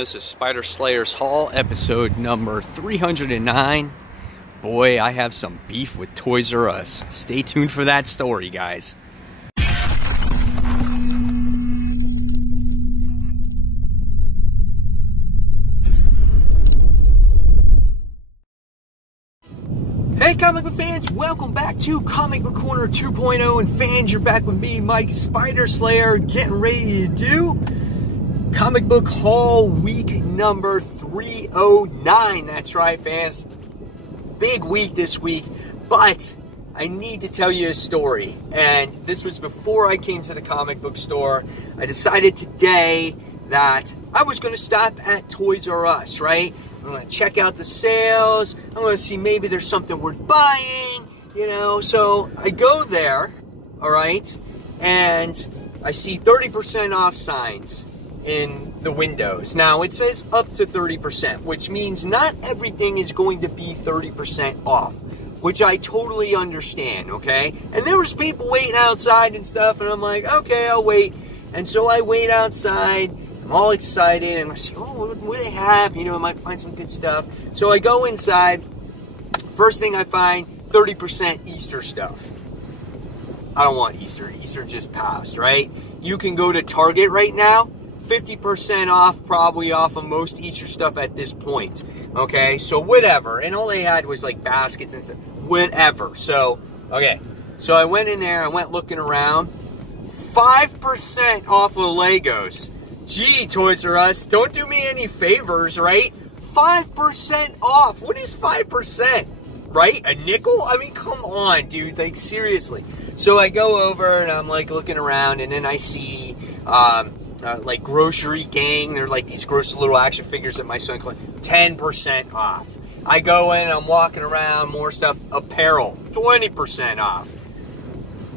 This is Spider Slayer's Haul, episode number 309. Boy, I have some beef with Toys R Us. Stay tuned for that story, guys. Hey comic book fans, welcome back to Comic Book Corner 2.0, and fans, you're back with me, Mike Spider Slayer, getting ready to do Comic Book Haul week number 309. That's right, fans. Big week this week, but I need to tell you a story. And this was before I came to the comic book store. I decided today that I was going to stop at Toys R Us, right? I'm going to check out the sales. I'm going to see maybe there's something worth buying, you know. So I go there, all right, and I see 30% off signs in the windows. Now, it says up to 30%, which means not everything is going to be 30% off, which I totally understand, okay? And there was people waiting outside and stuff, and I'm like, okay, I'll wait. And so I wait outside. I'm all excited, and I say, oh, what do they have? You know, I might find some good stuff. So I go inside. First thing I find, 30% Easter stuff. I don't want Easter. Easter just passed, right? You can go to Target right now, 50% off, probably off of most Easter stuff at this point. Okay, so whatever. And all they had was like baskets and stuff. Whatever. So, okay. So I went in there, I went looking around. 5% off of Legos. Gee, Toys R Us, don't do me any favors, right? 5% off. What is 5%? Right? A nickel? I mean, come on, dude. Like, seriously. So I go over and I'm like looking around, and then I see like Grocery Gang. They're like these gross little action figures that my son collects. 10% off. I go in, I'm walking around, more stuff. Apparel, 20% off.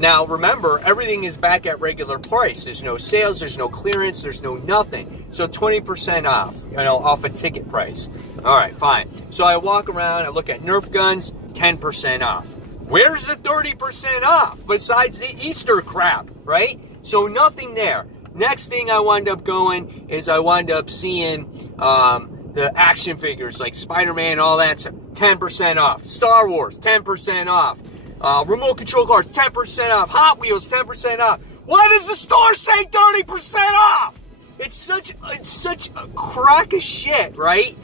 Now, remember, everything is back at regular price. There's no sales, there's no clearance, there's no nothing. So 20% off, you know, off a ticket price. All right, fine. So I walk around, I look at Nerf guns, 10% off. Where's the 30% off besides the Easter crap, right? So nothing there. Next thing I wind up going is I wind up seeing the action figures like Spider-Man, all that stuff, 10% off. Star Wars, 10% off. Remote control cars, 10% off. Hot Wheels, 10% off. Why does the store say 30% off? It's such a crock of shit, right?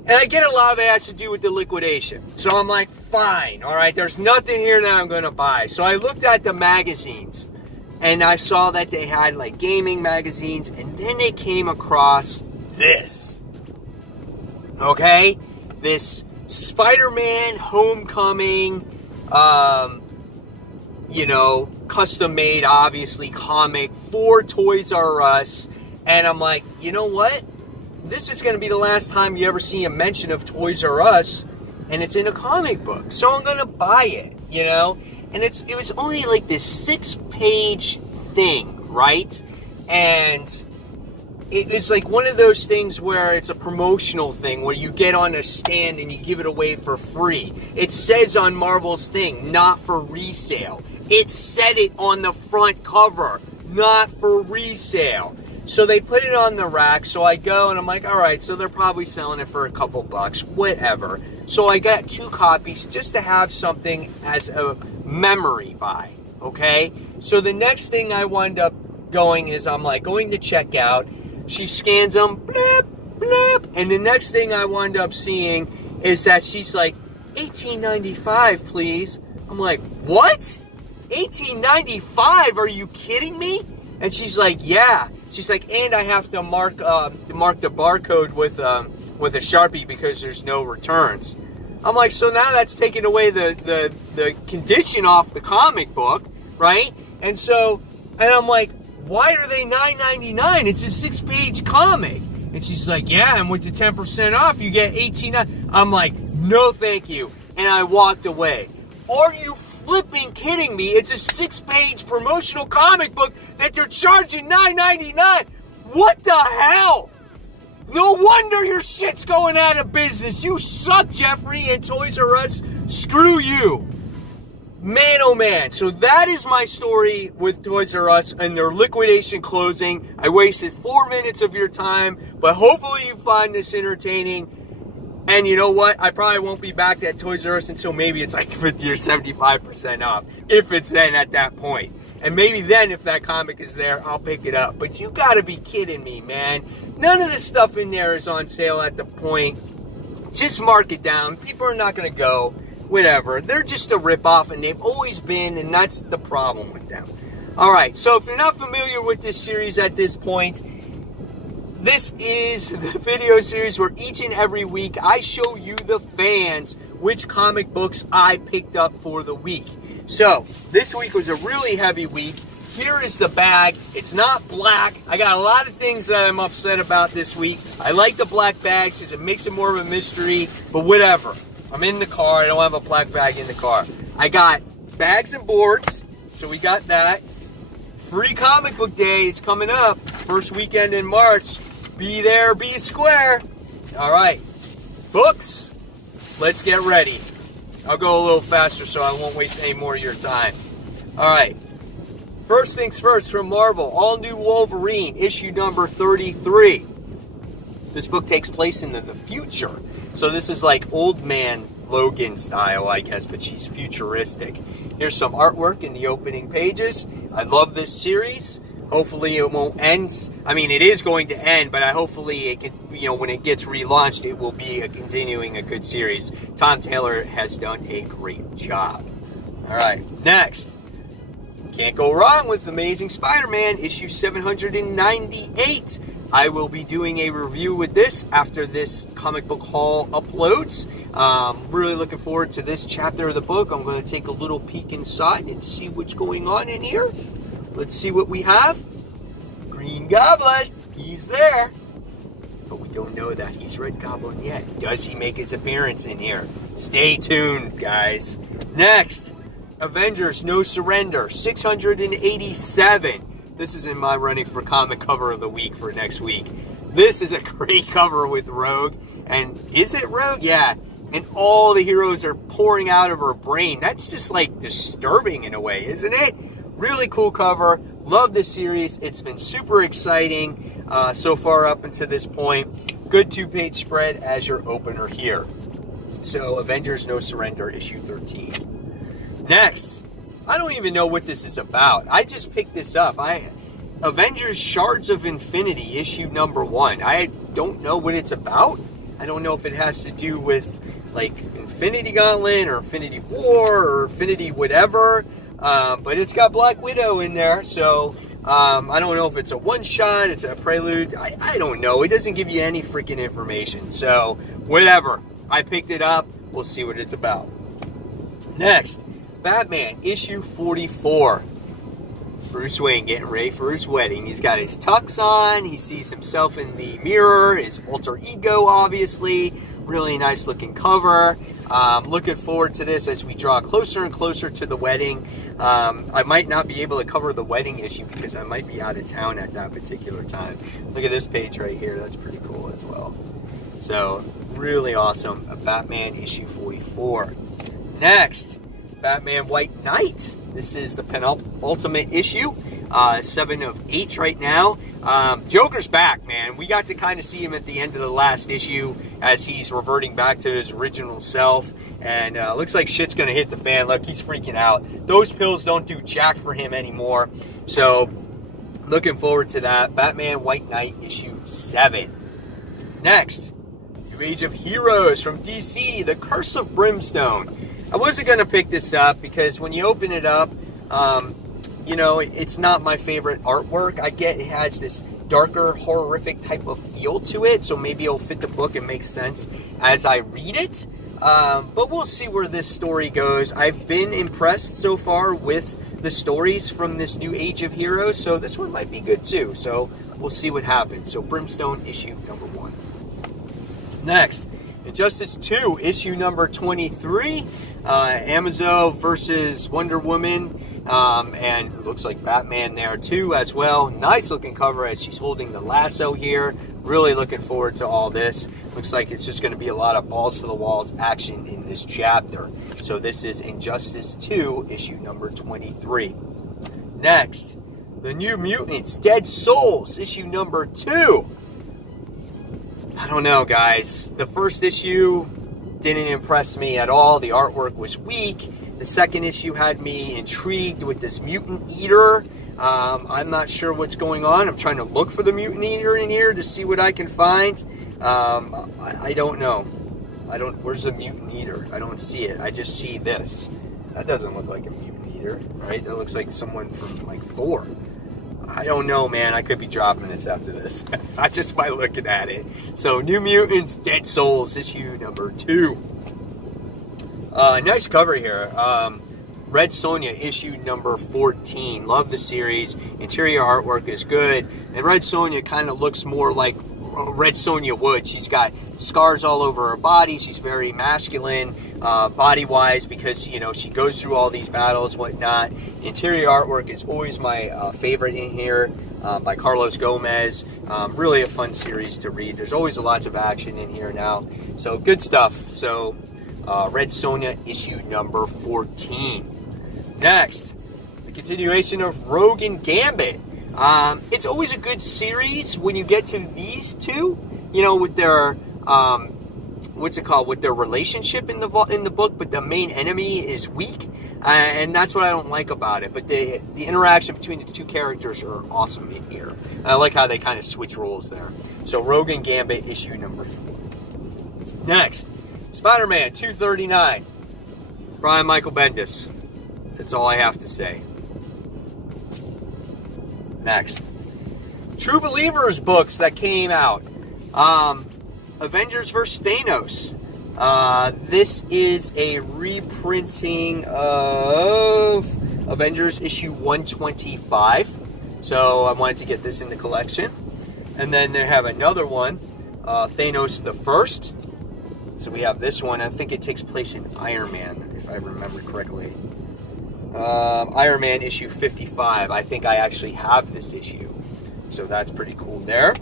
And I get a lot of it has to do with the liquidation. So I'm like, fine, all right, there's nothing here that I'm going to buy. So I looked at the magazines, and I saw that they had like gaming magazines, and then they came across this. Okay? This Spider-Man Homecoming, you know, custom made, obviously, comic for Toys R Us. And I'm like, you know what? This is going to be the last time you ever see a mention of Toys R Us, and it's in a comic book. So I'm going to buy it, you know? And it was only like this 6-page thing, right? And it's like one of those things where it's a promotional thing where you get on a stand and you give it away for free. It says on Marvel's thing, not for resale. It said it on the front cover, not for resale. So they put it on the rack, so I go and I'm like, all right, so they're probably selling it for a couple bucks, whatever. So I got 2 copies just to have something as a memory buy, okay? So the next thing I wind up going is I'm like going to check out. She scans them, blip, blip, and the next thing I wind up seeing is that she's like, $18.95, please. I'm like, what? $18.95? Are you kidding me? And she's like, yeah. She's like, and I have to mark the barcode with a Sharpie because there's no returns. I'm like, so now that's taking away the condition off the comic book, right? And I'm like, why are they $9.99? It's a 6-page comic. And she's like, yeah, and with the 10% off, you get $18.99. I'm like, no, thank you. And I walked away. Are you flipping kidding me? It's a 6-page promotional comic book that you're charging $9.99. What the hell? No wonder your shit's going out of business. You suck, Geoffrey, and Toys R Us. Screw you. Man, oh man. So that is my story with Toys R Us and their liquidation closing. I wasted 4 minutes of your time, but hopefully you find this entertaining. And you know what? I probably won't be back at Toys R Us until maybe it's like 50 or 75% off. If it's then at that point. And maybe then if that comic is there, I'll pick it up. But you gotta be kidding me, man. None of this stuff in there is on sale at the point. Just mark it down. People are not gonna go. Whatever. They're just a ripoff, and they've always been, and that's the problem with them. Alright, so if you're not familiar with this series at this point, this is the video series where each and every week I show you, the fans, which comic books I picked up for the week. So, this week was a really heavy week. Here is the bag. It's not black. I got a lot of things that I'm upset about this week. I like the black bags because it makes it more of a mystery, but whatever. I'm in the car. I don't have a black bag in the car. I got bags and boards, so we got that. Free comic book day is coming up. First weekend in March. Be there, be square. All right. Books. Let's get ready. I'll go a little faster so I won't waste any more of your time. All right. First things first from Marvel. All New Wolverine, issue number 33. This book takes place in the future. So this is like old man Logan style, I guess, but she's futuristic. Here's some artwork in the opening pages. I love this series. Hopefully it won't end. I mean, it is going to end, but hopefully it can, you know, when it gets relaunched, it will be continuing a good series. Tom Taylor has done a great job. All right, next. Can't go wrong with Amazing Spider-Man, issue 798. I will be doing a review with this after this comic book haul uploads. Really looking forward to this chapter of the book. I'm going to take a little peek inside and see what's going on in here. Let's see what we have. Green Goblin, he's there. But we don't know that he's Red Goblin yet. Does he make his appearance in here? Stay tuned, guys. Next, Avengers No Surrender, 687. This is in my running for comic cover of the week for next week. This is a great cover with Rogue. And is it Rogue? Yeah. And all the heroes are pouring out of her brain. That's just like disturbing in a way, isn't it? Really cool cover. Love this series. It's been super exciting so far up until this point. Good 2-page spread as your opener here. So Avengers No Surrender, issue 13. Next. I don't even know what this is about. I just picked this up. Avengers Shards of Infinity, issue number 1. I don't know what it's about. I don't know if it has to do with, like, Infinity Gauntlet or Infinity War or Infinity whatever. But it's got Black Widow in there, so I don't know if it's a one-shot, it's a prelude. I don't know. It doesn't give you any freaking information. So, whatever. I picked it up. We'll see what it's about. Next. Batman, issue 44. Bruce Wayne getting ready for his wedding. He's got his tux on. He sees himself in the mirror. His alter ego, obviously. Really nice looking cover. Looking forward to this as we draw closer and closer to the wedding. I might not be able to cover the wedding issue because I might be out of town at that particular time. Look at this page right here. That's pretty cool as well. So, really awesome. A Batman issue 44. Next. Batman White Knight. This is the penultimate issue. 7 of 8 right now. Joker's back, man. We got to kind of see him at the end of the last issue as he's reverting back to his original self. And looks like shit's going to hit the fan. Look, he's freaking out. Those pills don't do jack for him anymore. So, looking forward to that. Batman White Knight issue 7. Next, New Age of Heroes from DC, The Curse of Brimstone. I wasn't going to pick this up because when you open it up, you know, it's not my favorite artwork. I get it has this darker, horrific type of feel to it, so maybe it'll fit the book and make sense as I read it. But we'll see where this story goes. I've been impressed so far with the stories from this New Age of Heroes, so this one might be good too. So we'll see what happens. So Brimstone issue number 1. Next, Injustice 2 issue number 23. Amazon versus Wonder Woman. And looks like Batman there too as well. Nice looking cover as she's holding the lasso here. Really looking forward to all this. Looks like it's just going to be a lot of balls to the walls action in this chapter. So this is Injustice 2, issue number 23. Next, The New Mutants, Dead Souls, issue number 2. I don't know, guys. The first issue didn't impress me at all. The artwork was weak. The second issue had me intrigued with this mutant eater. I'm not sure what's going on. I'm trying to look for the mutant eater in here to see what I can find. I don't know. Where's the mutant eater? I don't see it. I just see this. That doesn't look like a mutant eater, right? That looks like someone from, like, Thor. I don't know, man. I could be dropping this after this. Just by looking at it. So, New Mutants, Dead Souls, issue number 2. Nice cover here. Red Sonja, issue number 14. Love the series. Interior artwork is good. And Red Sonja kind of looks more like Red Sonja would. She's got scars all over her body. She's very masculine body-wise because, you know, she goes through all these battles, whatnot. Interior artwork is always my favorite in here by Carlos Gomez. Really a fun series to read. There's always lots of action in here now. So good stuff. So Red Sonja, issue number 14. Next, the continuation of Rogue and Gambit. It's always a good series when you get to these two, you know, with their, what's it called, with their relationship in the book, but the main enemy is weak, and that's what I don't like about it. But the interaction between the two characters are awesome in here. I like how they kind of switch roles there. So Rogue and Gambit, issue number 4. Next, Spider-Man 239, Brian Michael Bendis. That's all I have to say. Next, True Believers books that came out. Avengers vs. Thanos. This is a reprinting of Avengers issue 125. So I wanted to get this in the collection. And then they have another one, Thanos the First. So we have this one. I think it takes place in Iron Man, if I remember correctly. Iron Man issue 55. I think I actually have this issue. So that's pretty cool there.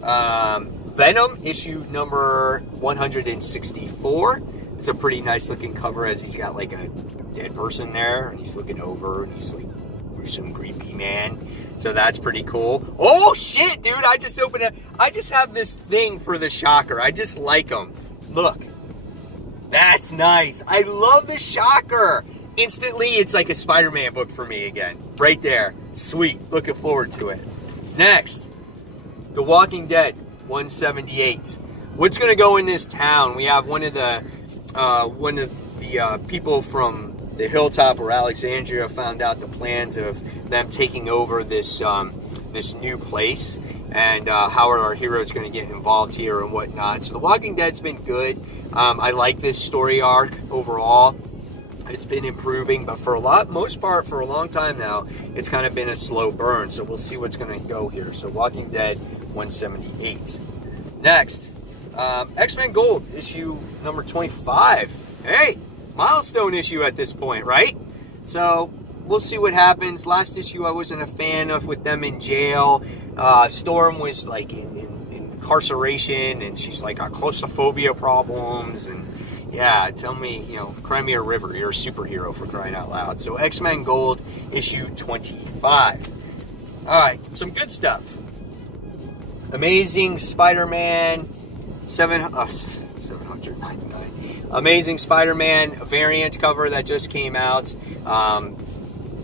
Venom issue number 164. It's a pretty nice looking cover as he's got like a dead person there. And he's looking over and he's like gruesome, creepy man. So that's pretty cool. Oh shit, dude. I just opened it. I just have this thing for the Shocker. I just like them. Look. That's nice. I love the Shocker. Instantly, it's like a Spider-Man book for me again. Right there. Sweet. Looking forward to it. Next, The Walking Dead 178. What's going to go in this town? We have one of the people from the Hilltop or Alexandria found out the plans of them taking over this this new place, and how are our heroes going to get involved here and whatnot. So The Walking Dead's been good. I like this story arc overall. It's been improving, but for most part, for a long time now, it's kind of been a slow burn. So we'll see what's going to go here. So Walking Dead 178. Next, X-Men Gold, issue number 25. Hey, milestone issue at this point, right? So we'll see what happens. Last issue I wasn't a fan of with them in jail. Storm was like in incarceration, and she's like got claustrophobia problems, and yeah, tell me, you know, cry me a river. You're a superhero, for crying out loud. So X-Men Gold, issue 25. All right, some good stuff. Amazing Spider-Man 799. Amazing Spider-Man variant cover that just came out.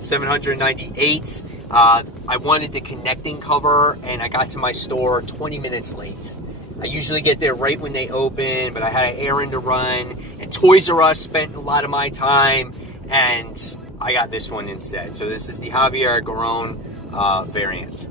798. I wanted the connecting cover, and I got to my store 20 minutes late. I usually get there right when they open, but I had an errand to run, and Toys R Us spent a lot of my time, and I got this one instead. So this is the Javier Garrón variant.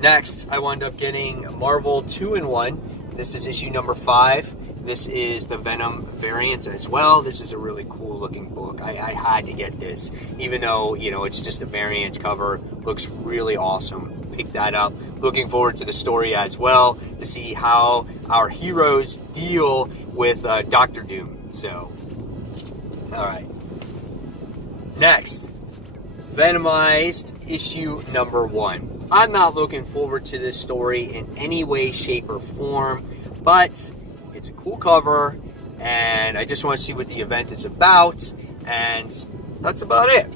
Next, I wound up getting Marvel 2-in-1. This is issue number 5. This is the Venom variant as well. This is a really cool looking book. I had to get this, even though, you know, it's just a variant cover. Looks really awesome. Pick that up. Looking forward to the story as well, to see how our heroes deal with Dr. Doom. So, all right. Next, Venomized issue number 1. I'm not looking forward to this story in any way, shape, or form, but it's a cool cover, and I just want to see what the event is about, and that's about it.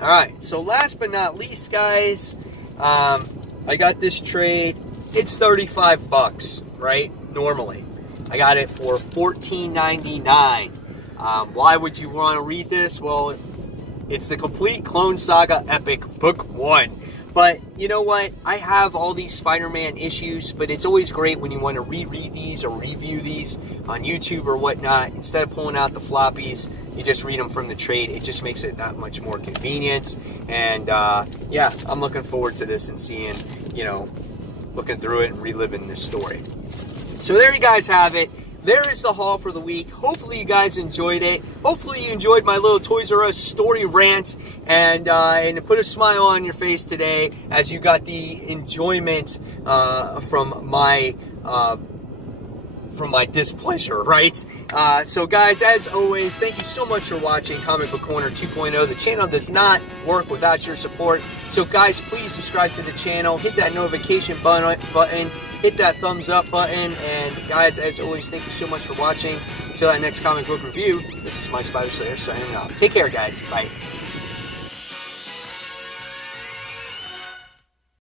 Alright, so last but not least, guys, I got this trade. It's 35 bucks, right? Normally. I got it for $14.99. Why would you want to read this? Well, it's the complete Clone Saga Epic Book 1. But you know what? I have all these Spider-Man issues, but it's always great when you want to reread these or review these on YouTube or whatnot. Instead of pulling out the floppies, you just read them from the trade. It just makes it that much more convenient. And yeah, I'm looking forward to this and seeing, you know, looking through it and reliving this story. So there you guys have it. There is the haul for the week. Hopefully you guys enjoyed it. Hopefully you enjoyed my little Toys R Us story rant and put a smile on your face today as you got the enjoyment from my displeasure, right? So guys, as always, thank you so much for watching Comic Book Corner 2.0. The channel does not work without your support. So guys, please subscribe to the channel, hit that notification button, hit that thumbs up button, and guys, as always, thank you so much for watching. Until our next comic book review, this is Mike Spider Slayer signing off. Take care, guys. Bye.